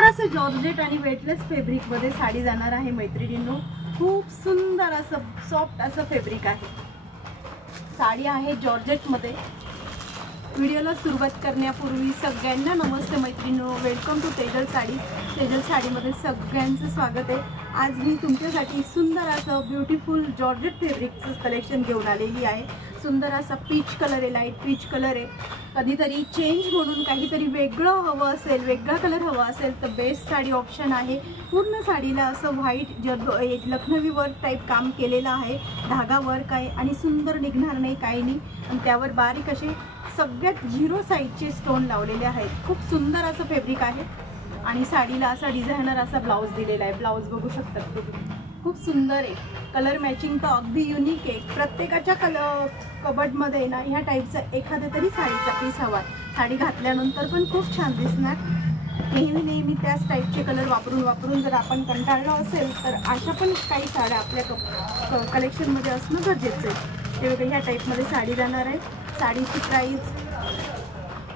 सुंदर असं जॉर्जेट आणि वेटलेस फॅब्रिकमध्ये साडी जाणार आहे मैत्रिणींनो। खूप सुंदर असं सॉफ्ट असं फॅब्रिक आहे। साडी आहे जॉर्जेटमध्ये। व्हिडिओला सुरुवात करण्यापूर्वी सगळ्यांना नमस्ते मैत्रिणींनो, वेलकम टू तेजल साडी। तेजल साडीमध्ये सगळ्यांचं स्वागत आहे। आज मी तुमच्यासाठी सुंदर असं ब्युटिफुल जॉर्जेट फॅब्रिकचं कलेक्शन घेऊन आलेली आहे। सुंदर असा पीच कलर आहे, लाईट पीच कलर आहे। कधीतरी चेंज म्हणून काहीतरी वेगळं हवं असेल, वेगळा कलर हवा असेल तर बेस्ट साडी ऑप्शन आहे। पूर्ण साडीला असं व्हाईट लखनवी वर्क टाईप काम केलेलं आहे। धागा वर्क आहे आणि सुंदर निघणार नाही काही नाही। आणि त्यावर बारीक असे सगळ्यात झिरो साईजचे स्टोन लावलेले आहेत। खूप सुंदर असं फॅब्रिक आहे आणि साडीला असा डिझायनर असा ब्लाउज दिलेला आहे। ब्लाउज बघू शकता तुम्ही, खूप सुंदर आहे। कलर मॅचिंग तर अगदी युनिक आहे। प्रत्येकाच्या कबर्डमध्ये ना ह्या टाईपचा एखाद्या तरी साडीचा पीस हवा। साडी घातल्यानंतर पण खूप छान दिसणार। नेहमी त्याच टाईपचे कलर वापरून जर आपण कंटाळलो असेल तर अशा पण काही साड्या आपल्या कलेक्शनमध्ये असणं गरजेचं आहे। ते बघा ह्या टाईपमध्ये साडी जाणार आहे। साडीची प्राईस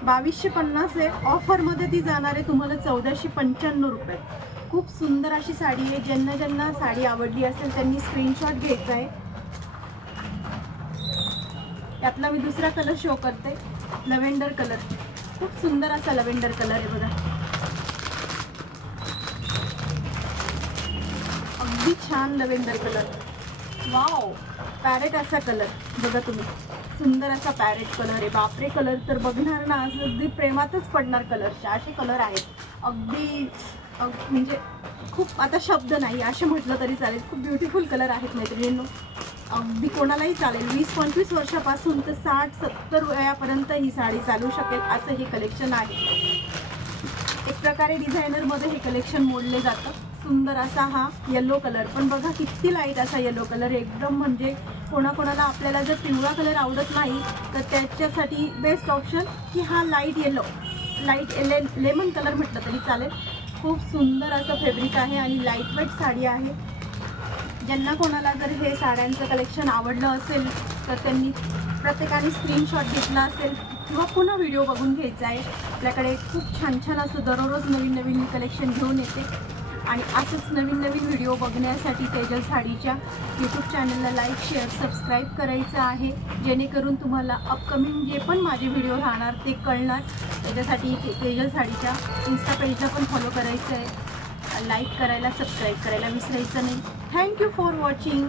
2250 आहे। ऑफरमध्ये ती जाणार आहे तुम्हाला 1495 रुपये। खूप सुंदर अशी साडी आहे। ज्यांना साडी आवडली असेल त्यांनी स्क्रीनशॉट घ्यायचा आहे। त्यातला मी दुसरा कलर शो करते, लव्हेंडर कलर। खूप सुंदर असा लव्हेंडर कलर आहे बघा, अगदी छान लव्हेंडर कलर। वाव, पॅरेट असा कलर बघा तुम्ही, सुंदर असा पॅरेट कलर आहे। बापरे, कलर तर बघणार ना अगदी प्रेमातच पडणार कलरचे असे कलर आहेत। अगदी म्हणजे खूप आता शब्द नाही असे म्हटलं तरी चालेल। खूप ब्युटिफुल कलर आहेत मैत्रिणींनो, अगदी कोणालाही चालेल। 20-25 वर्षापासून तर 60-70 वयापर्यंत ही साडी चालू शकेल असं हे कलेक्शन आहे। एक प्रकारे डिझायनरमध्ये हे कलेक्शन मोडले जातं। सुंदर असा हा येलो कलर पण बघा किती लाईट असा येलो कलर, एकदम म्हणजे कोणाकोणाला आपल्याला जर पिवळा कलर आवडत नाही तर त्याच्यासाठी बेस्ट ऑप्शन की हा light yellow, light lemon colour म्हटलं तरी चालेल। खूप सुंदर असं फॅब्रिक आहे आणि लाईट वेट साडी आहे। ज्यांना कोणाला जर हे साड्यांचं कलेक्शन आवडलं असेल तर त्यांनी प्रत्येकाने स्क्रीनशॉट घेतला असेल किंवा पुन्हा व्हिडिओ बघून घ्यायचा आहे। आपल्याकडे खूप छान असं दररोज नवीन कलेक्शन घेऊन येते आणि असंच नवीन व्हिडिओ बघण्यासाठी तेजल साडीच्या यूट्यूब चॅनलला लाईक, शेअर, सबस्क्राईब करायचं आहे, जेणेकरून तुम्हाला अपकमिंग जे पण माझे व्हिडिओ राहणार ते कळणार। त्याच्यासाठी तेजल साडीच्या इन्स्टा पेजला पण फॉलो करायचं आहे, लाईक करायला, सबस्क्राईब करायला विसरायचं नाही। Thank you for watching.